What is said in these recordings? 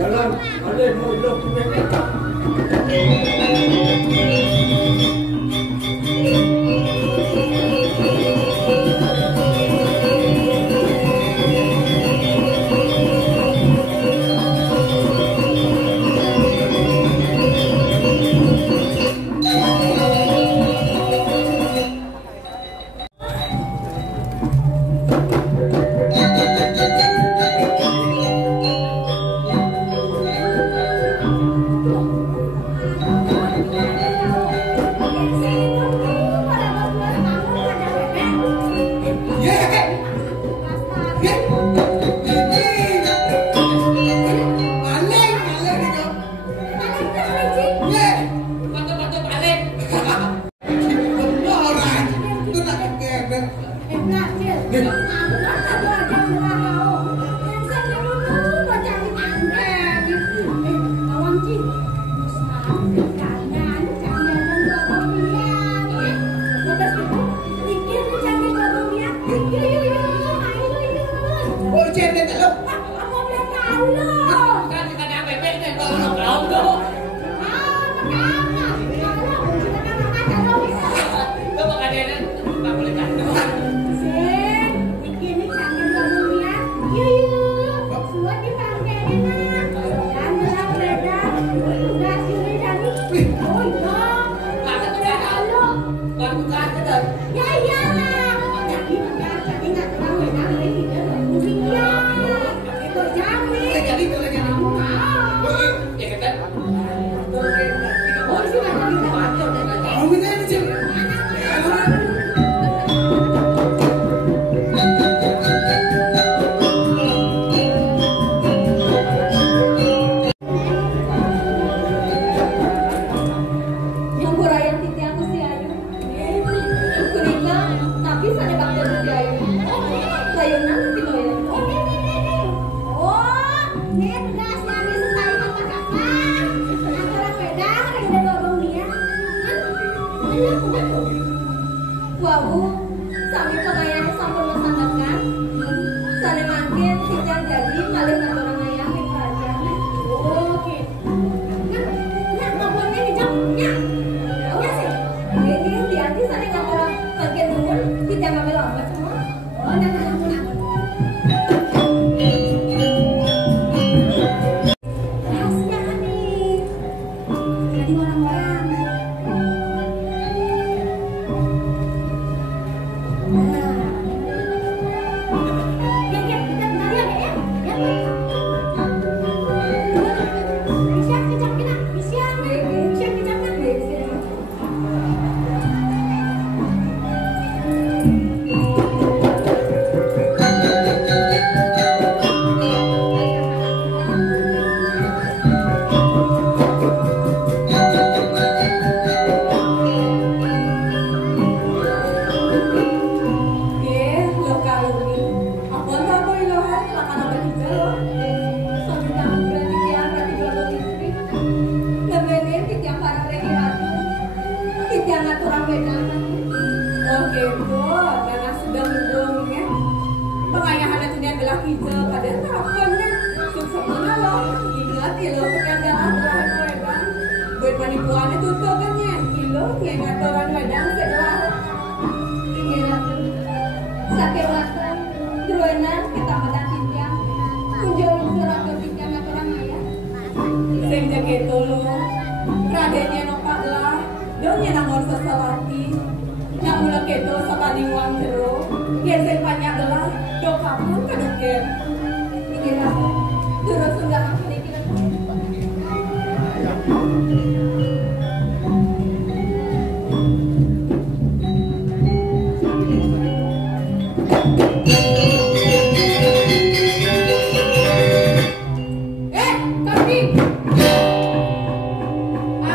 Jalan, ada mau hidup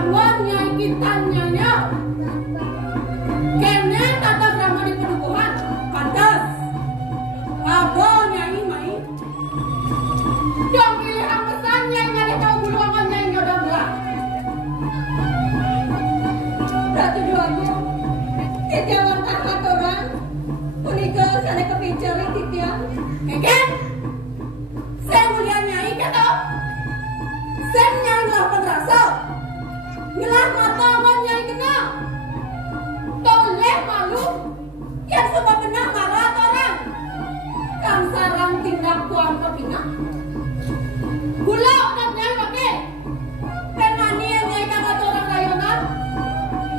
Amon nyai kita nyanyi. Jangan tahan orang. Punika sana kepincari titiang. Keken. Saya mulia nyai kata. Saya nyai ngelah penrasa. Ngelah mata awan nyai kena. Toleh malu. Yang semua benar marah orang. Kang sarang tindak tuan kepina. Gula udah nyai pakai. Penmani yang nyai kagak orang rayonan.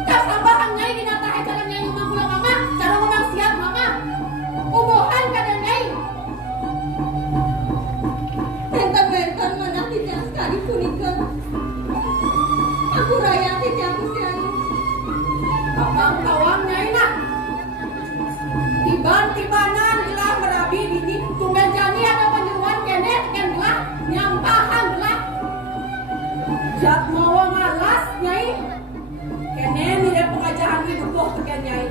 Kasambahan nyai dinatahe cara nyai ngomong gula mama. Cara ngomong siap mama. Ubuhan kada nyai. Bentang-bentang mana tidak sekali punika. Aku raya tidak aku siayu. Abang tawang nyai nak. Tiban-tibanan ilah merabi dini. Tumben jani ada penyeruan kenet ken gelah. Nyampahan gelah. Jat mawa malas nyai. Kene nirep pengajahan hidup boh teken nyai.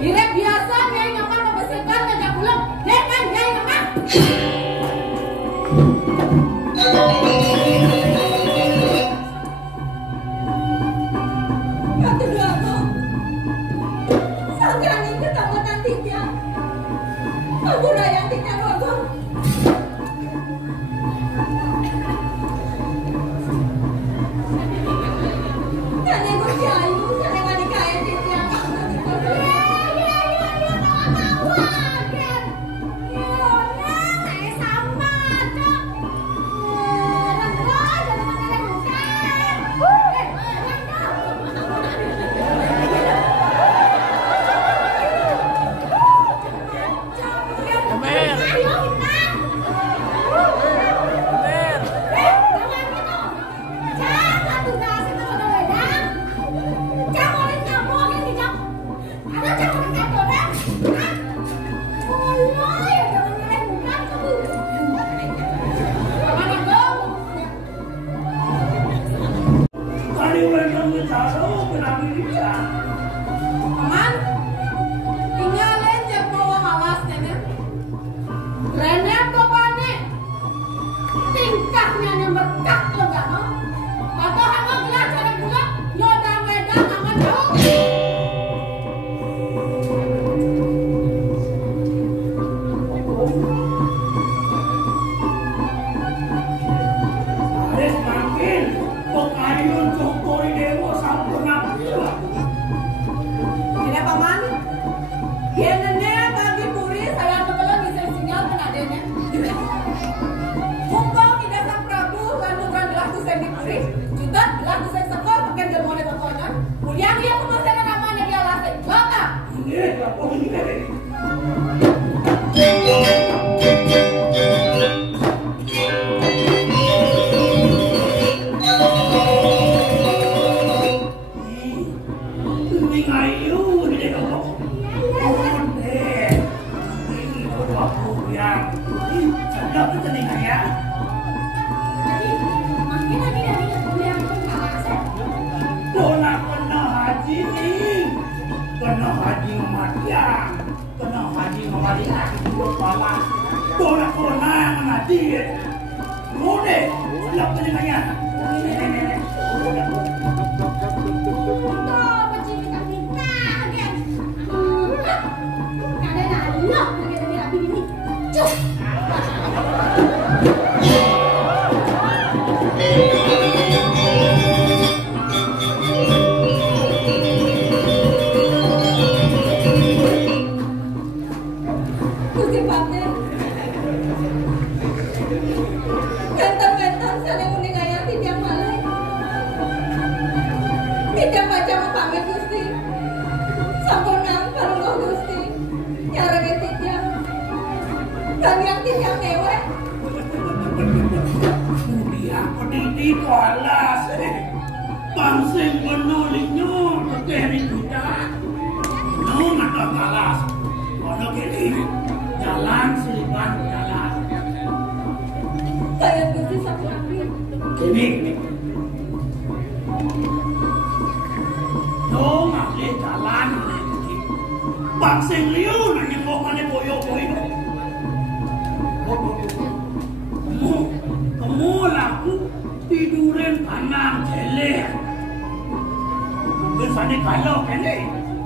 Nirep biasa nyai ngaman membersihkan ngajak pulang. Nekan nyai ngaman. Kata dua aku. Sangkani ketakutan tiga. Aku raya tiga aku. Kane gusti ayu, kane kane kaya tiga. Aman, tinggalin jak bawa malas nenek. Rene bapane, tingkahnya yang berkah lega no. Atau hanga gelas cara gula, nyodang wedang aman jauh. Ares makin, kok ayun cokori dewa sampun apila. Ini paman, dia nenek bagi puri saya tebelan bisa sinyal kena dene. Mumpung tidak sang Prabu lantukan gelas tu saya dipuri, juga gelas tu saya sekol pakai dia mau ditontonan. Kemudian dia kemasaran namanya dia lasik, baka. Ini apa ini?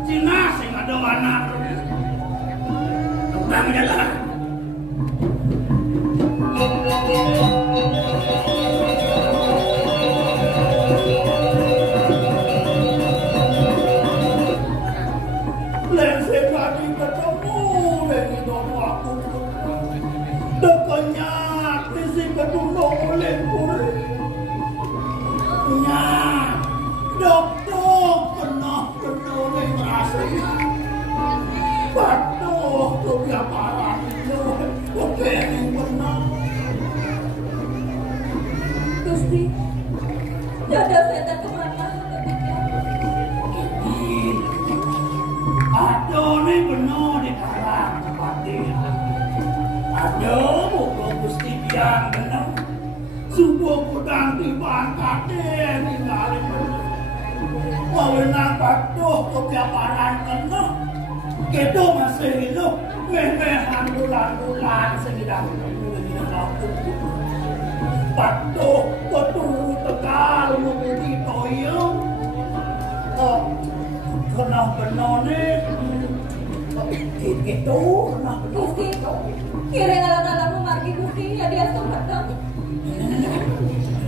Cina sing ada anak. Tukang jalan. Lense tadi ketemu lagi dono aku. Dekanya sisi ketemu oleh puri. Nya, dokter kena ning rasa. Patuh tu dia parah itu. Oke, benar. Gusti, dada saya kemana? Aduh, ini benar di karang tempatnya. Aduh, bukan Gusti biang benar. Subuh kudang di bangkatnya tinggalin benar. Wawenang patuh kebiaparan kena. Kita masih hidup. Memehan bulan-bulan segidang patuh betul tegal menguji toyong. Kena benar ni. Gitu, kena benar. Gusti, kira ngalah-ngalah memargi Gusti, ya dia sobat kami.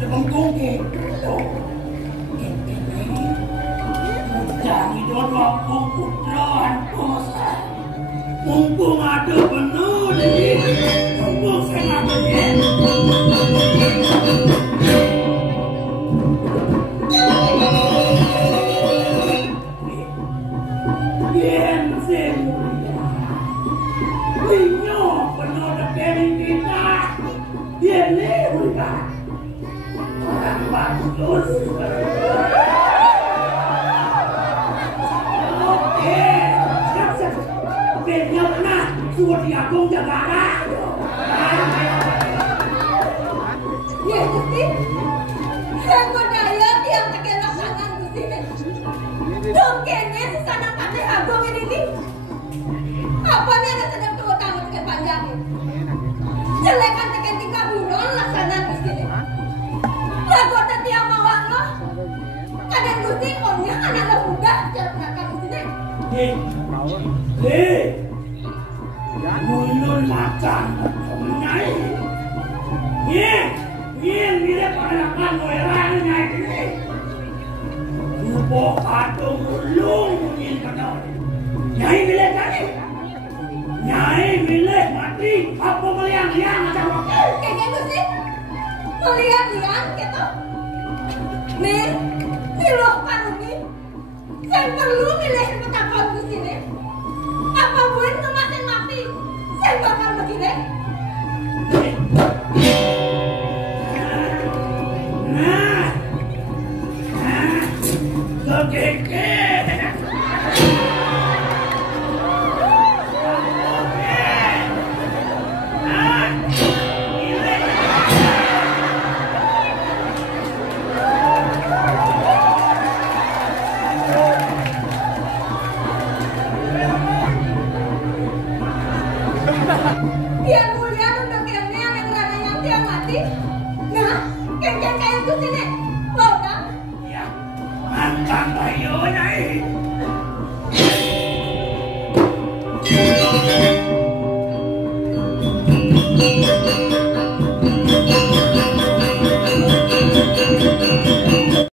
Mengkong gitu. Jangan dodo putraan kosa. Mumpung ada benar ni. Mumpung saya ada ni. Bien semuanya. Winyo benar dari kita. Dia lewat. Orang bagus. Oke, siap. Bennya mana? Suruh dia kong jaga. Ya Gusti, saya daya tiang tekan laksanaan Gusti. Dong kene sesana patih agung ini. Apa nih ada sedang tua tangan tekan panjang? Jelekan tekan 3 bulan laksanaan Gusti. Lagu ada tiang mawang lo. Kadang Gusti omnya anak lo muda jangan nakal Gusti. Mulun macan nyai. Mire panakan orang nyai ini. Lupa kado mulung mungkin kado. Nyai mile tadi. Nyai mile mati. Apa meliang-liang macam apa? Kayak Gusti. Melihat-lihat gitu. Nih, loh parumi. Saya perlu milih betapa Gusti nih. Apa buat kemasin mati? Saya bakal begini. Kekeke. Biar mulia untuk kemnya yang rananya tiang mati. Nah, kengkeng kayak Gusti nih. Loh, kan? Ya, mantan bayo nyai.